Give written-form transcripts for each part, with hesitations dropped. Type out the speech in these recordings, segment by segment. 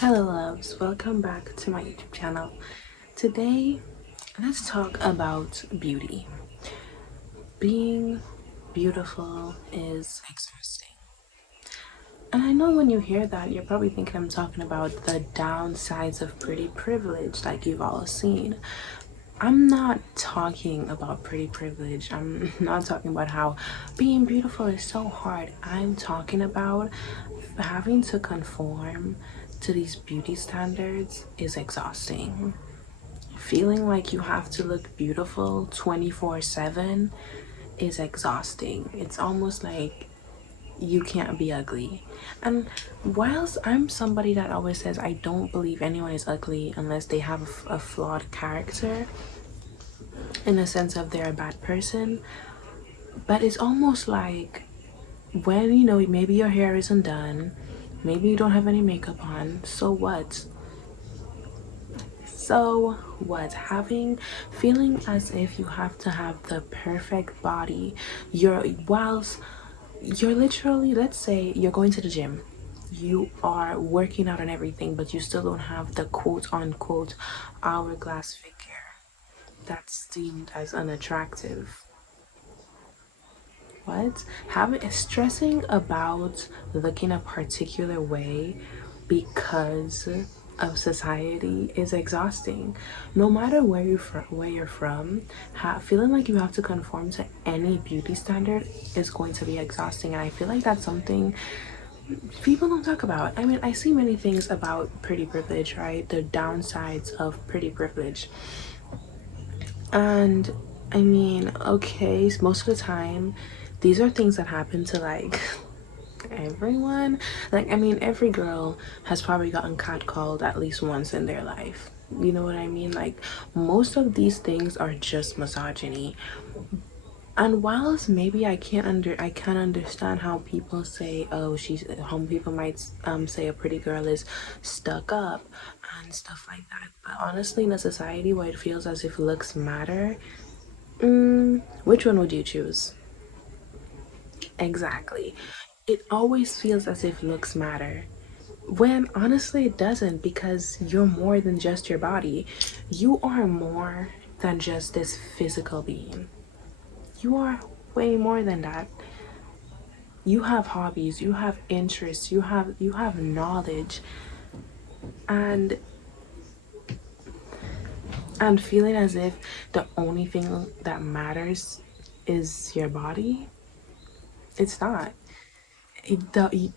Hello loves, welcome back to my YouTube channel. Today, let's talk about beauty. Being beautiful is exhausting. And I know when you hear that, you're probably thinking I'm talking about the downsides of pretty privilege like you've all seen. I'm not talking about pretty privilege. I'm not talking about how being beautiful is so hard. I'm talking about having to conform to these beauty standards is exhausting. Feeling like you have to look beautiful 24/7 is exhausting. It's almost like you can't be ugly. And whilst I'm somebody that always says I don't believe anyone is ugly unless they have a flawed character, in a sense of they're a bad person, but it's almost like when maybe your hair isn't done, maybe you don't have any makeup on, so what? So what? Having feeling as if you have to have the perfect body. Whilst you're literally, let's say you're going to the gym, you are working out and everything, but you still don't have the quote unquote hourglass figure that's deemed as unattractive. What? Having stressing about looking a particular way because of society is exhausting. No matter where you're from, feeling like you have to conform to any beauty standard is going to be exhausting. And I feel like that's something people don't talk about. I mean, I see many things about pretty privilege, right? The downsides of pretty privilege. And I mean, okay, most of the time, these are things that happen to like everyone. Like, I mean, every girl has probably gotten catcalled at least once in their life. You know what I mean? Like, most of these things are just misogyny. And whilst maybe I can't understand how people say, oh, how people might say a pretty girl is stuck up and stuff like that. But honestly, in a society where it feels as if looks matter, which one would you choose? Exactly. It always feels as if looks matter. When honestly it doesn't, because you're more than just your body. You are more than just this physical being. You are way more than that. You have hobbies, you have interests, you have knowledge, and feeling as if the only thing that matters is your body. It's not.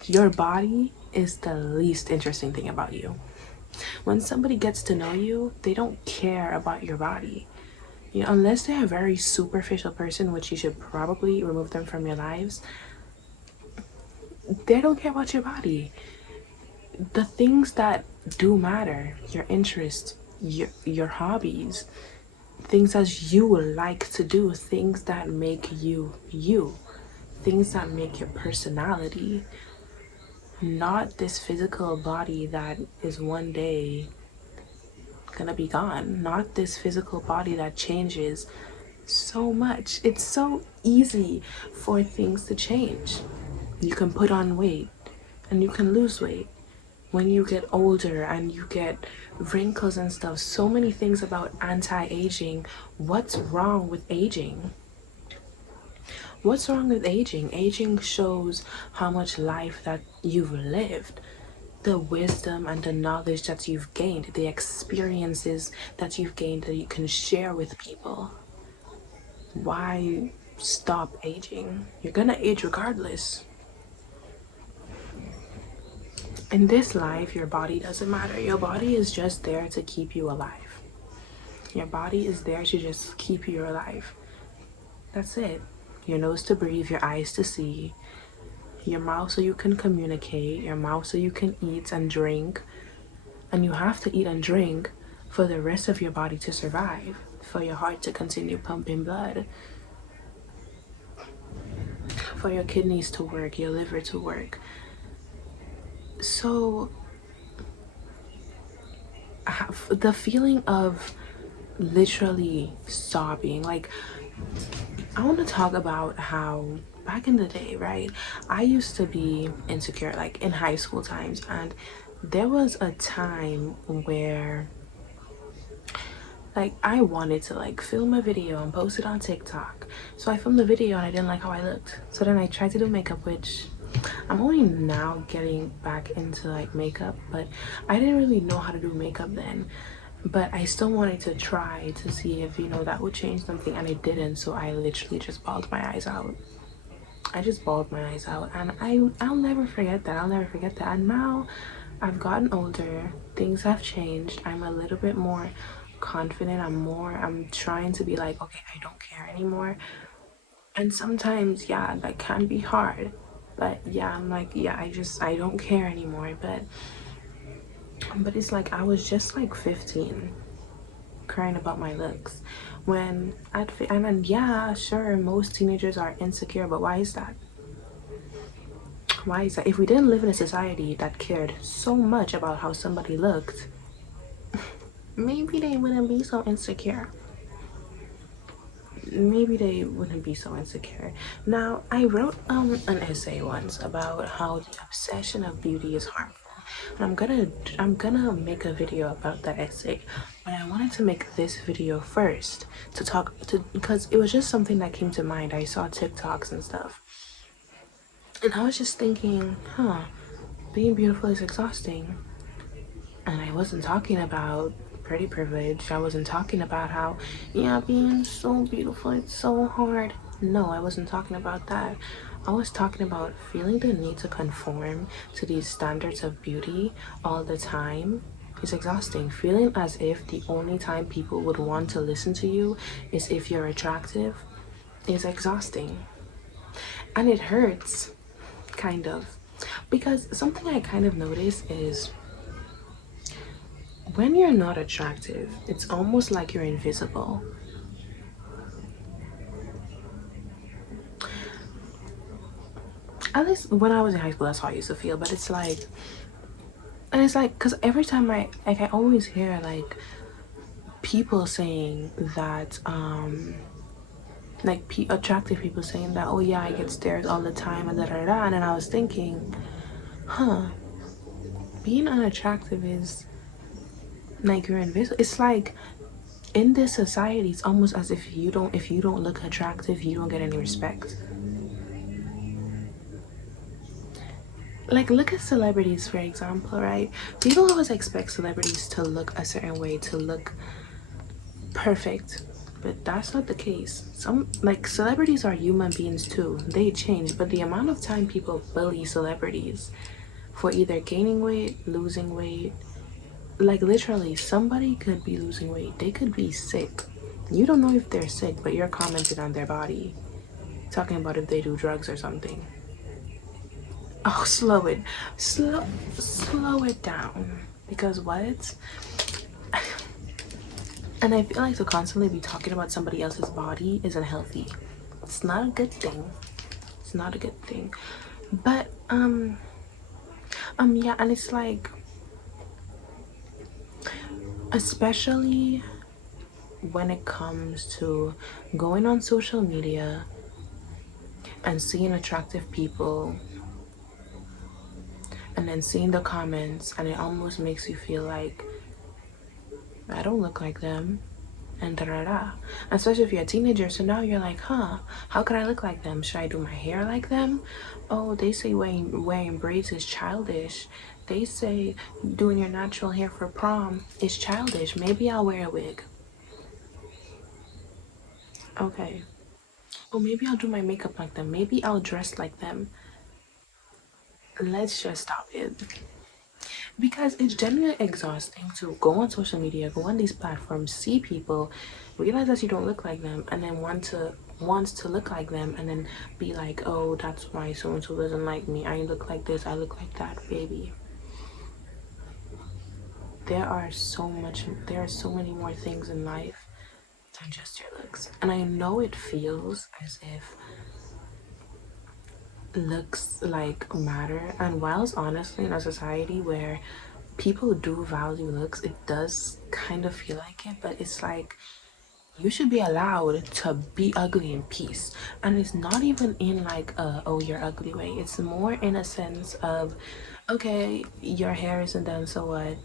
Your body is the least interesting thing about you. When somebody gets to know you, they don't care about your body. Unless they're a very superficial person, which you should probably remove them from your lives, they don't care about your body. The things that do matter, your interests, your hobbies, things that you would like to do, things that make you you, things that make your personality, not this physical body that is one day gonna be gone, not this physical body that changes so much. It's so easy for things to change. You can put on weight and you can lose weight when you get older and you get wrinkles and stuff. So many things about anti-aging. What's wrong with aging? What's wrong with aging? Aging shows how much life that you've lived, the wisdom and the knowledge that you've gained, the experiences that you've gained that you can share with people. Why stop aging? You're gonna age regardless. In this life, your body doesn't matter. Your body is just there to keep you alive. Your body is there to just keep you alive. That's it. Your nose to breathe, your eyes to see, your mouth so you can communicate, your mouth so you can eat and drink. And you have to eat and drink for the rest of your body to survive, for your heart to continue pumping blood, for your kidneys to work, your liver to work. So the feeling of literally sobbing, like, I want to talk about how back in the day, right, I used to be insecure, like in high school times, and there was a time where like I wanted to like film a video and post it on TikTok. So I filmed the video and I didn't like how I looked. So then I tried to do makeup, which I'm only now getting back into like makeup, but I didn't really know how to do makeup then. But I still wanted to try to see if that would change something, and it didn't. So I literally just bawled my eyes out. I just bawled my eyes out, and I'll never forget that. I'll never forget that. And now I've gotten older, things have changed. I'm a little bit more confident. I'm trying to be like, okay, I don't care anymore. And sometimes, yeah, that can be hard. But yeah, I'm like, yeah, I don't care anymore. But it's like I was just like 15 crying about my looks when and then yeah, sure, most teenagers are insecure, but why is that? Why is that? If we didn't live in a society that cared so much about how somebody looked, maybe they wouldn't be so insecure. Maybe they wouldn't be so insecure. Now, I wrote an essay once about how the obsession of beauty is harmful. And I'm gonna make a video about that essay. But I wanted to make this video first to talk to because it was just something that came to mind. I saw TikToks and stuff. And I was just thinking, being beautiful is exhausting. And I wasn't talking about pretty privilege. I wasn't talking about how, yeah, being so beautiful, it's so hard. No, I wasn't talking about that. I was talking about feeling the need to conform to these standards of beauty all the time is exhausting. Feeling as if the only time people would want to listen to you is if you're attractive is exhausting. And it hurts, kind of. Because something I kind of notice is when you're not attractive, it's almost like you're invisible. At least when I was in high school, that's how I used to feel. But it's like, and it's like, because every time I always hear like people saying that, like attractive people saying that, oh yeah, I get stares all the time and da da da. And then I was thinking, huh, being unattractive is like you're invisible. It's like in this society, it's almost as if you don't look attractive, you don't get any respect. Like look at celebrities for example, right? People always expect celebrities to look a certain way, to look perfect, but that's not the case. Some like celebrities are human beings too, they change, but the amount of time people bully celebrities for either gaining weight, losing weight, like literally somebody could be losing weight, they could be sick, you don't know if they're sick, but you're commenting on their body, talking about if they do drugs or something. Oh, slow it down. Because what? And I feel like to constantly be talking about somebody else's body isn't healthy. It's not a good thing. It's not a good thing. But yeah, and it's like, especially when it comes to going on social media and seeing attractive people and then seeing the comments, and it almost makes you feel like I don't look like them, and da da da. Especially if you're a teenager, so now you're like, how could I look like them? Should I do my hair like them? Oh, they say wearing braids is childish. They say doing your natural hair for prom is childish. Maybe I'll wear a wig. Okay. Or maybe I'll do my makeup like them. Maybe I'll dress like them. Let's just stop it. Because it's genuinely exhausting to go on social media, go on these platforms, see people, realize that you don't look like them, and then wants to look like them, and then be like, oh, that's why so and so doesn't like me. I look like this, I look like that, baby. There are so many more things in life than just your looks. And I know it feels as if looks like matter, and whilst honestly in a society where people do value looks, it does kind of feel like it, but it's like You should be allowed to be ugly in peace. And it's not even in like a, oh, you're ugly way. It's more in a sense of, okay, your hair isn't done, so what?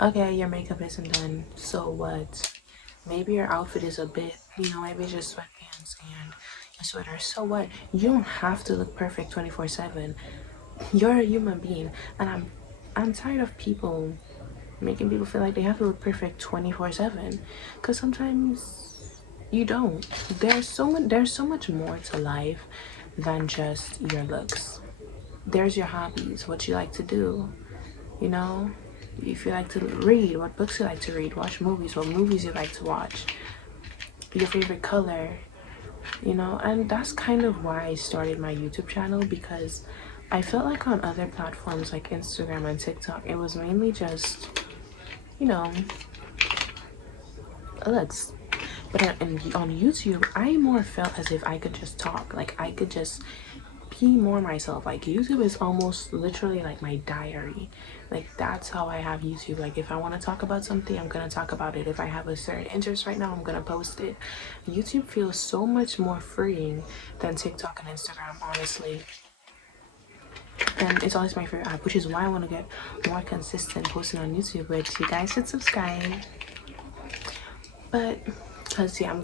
Okay, your makeup isn't done, so what? Maybe your outfit is a bit, maybe just sweatpants and a sweater, so what? You don't have to look perfect 24/7. You're a human being, and I'm tired of people making people feel like they have to look perfect 24/7, because sometimes you don't. There's so much more to life than just your looks. There's your hobbies, what you like to do, you know if you like to read, what books you like to read, watch movies, what movies you like to watch, your favorite color, and that's kind of why I started my YouTube channel, because I felt like on other platforms like Instagram and TikTok, it was mainly just, you know, looks. But on YouTube, I more felt as if I could just talk. Like, I could just be more myself. Like, YouTube is almost literally like my diary. Like, that's how I have YouTube. Like, if I want to talk about something, I'm going to talk about it. If I have a certain interest right now, I'm going to post it. YouTube feels so much more freeing than TikTok and Instagram, honestly. And it's always my favorite app, which is why I want to get more consistent posting on YouTube, which you guys should subscribe. But let's see, I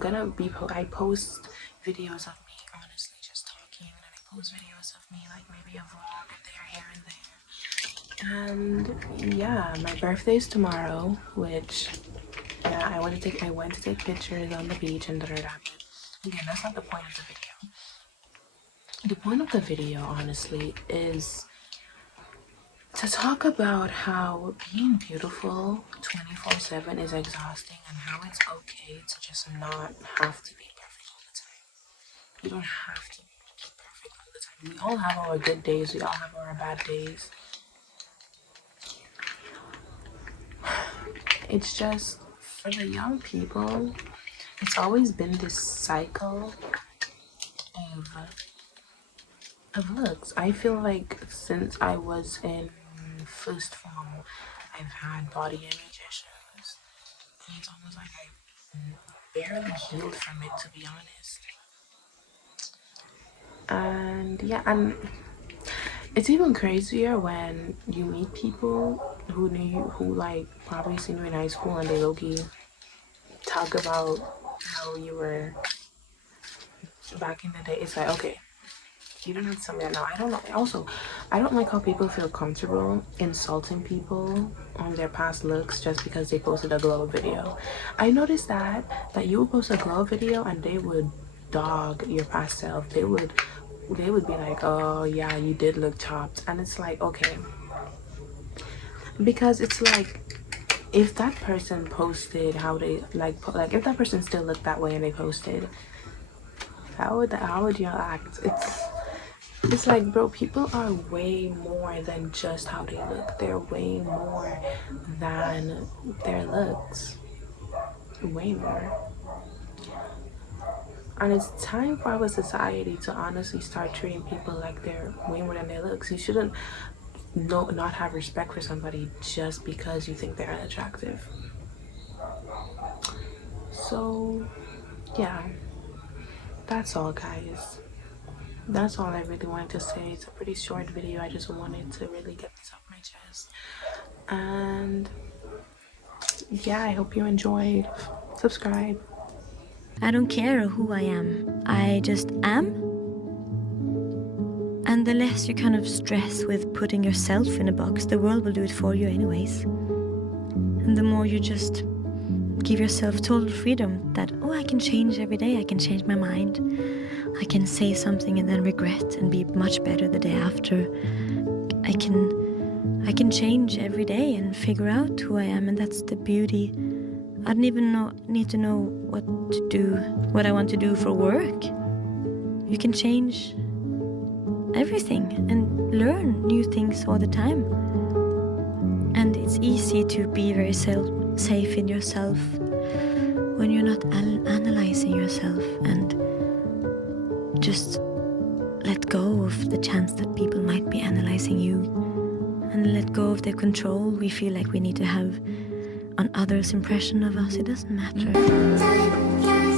post videos of me honestly just talking, and I post videos of me like maybe a vlog there, here and there. And yeah, my birthday is tomorrow, which yeah, I went to take pictures on the beach and da da da. But again, that's not the point of the video. The point of the video, honestly, is to talk about how being beautiful 24/7 is exhausting, and how it's okay to just not have to be perfect all the time. You don't have to be perfect all the time. We all have our good days, we all have our bad days. It's just for the young people, it's always been this cycle of looks. I feel like since I was in first form, I've had body image issues. And it's almost like I barely healed from it, to be honest. And yeah, and it's even crazier when you meet people who knew you, who like probably seen you in high school, and they low-key talk about how you were back in the day. It's like, okay, you don't have to tell me that now. I don't know. Also, I don't like how people feel comfortable insulting people on their past looks just because they posted a glow up video. I noticed that you would post a glow up video and they would dog your past self. They would be like, oh yeah, you did look chopped. And it's like, okay, because it's like, if that person posted how they like if that person still looked that way and they posted, how would you act? It's like, bro, people are way more than just how they look. They're way more than their looks. Way more. And it's time for our society to honestly start treating people like they're way more than their looks. You shouldn't not have respect for somebody just because you think they're unattractive. So yeah, that's all, guys. That's all I really wanted to say. It's a pretty short video. I just wanted to really get this off my chest. And yeah, I hope you enjoyed. Subscribe. I don't care who I am. I just am. And the less you kind of stress with putting yourself in a box, the world will do it for you anyways. And the more you just give yourself total freedom that, oh, I can change every day, I can change my mind, I can say something and then regret and be much better the day after. I can change every day and figure out who I am, and that's the beauty. I don't even need to know what I want to do for work. You can change everything and learn new things all the time. And it's easy to be very safe in yourself when you're not analyzing yourself, and just let go of the chance that people might be analyzing you, and let go of the control we feel like we need to have on others' impression of us. It doesn't matter.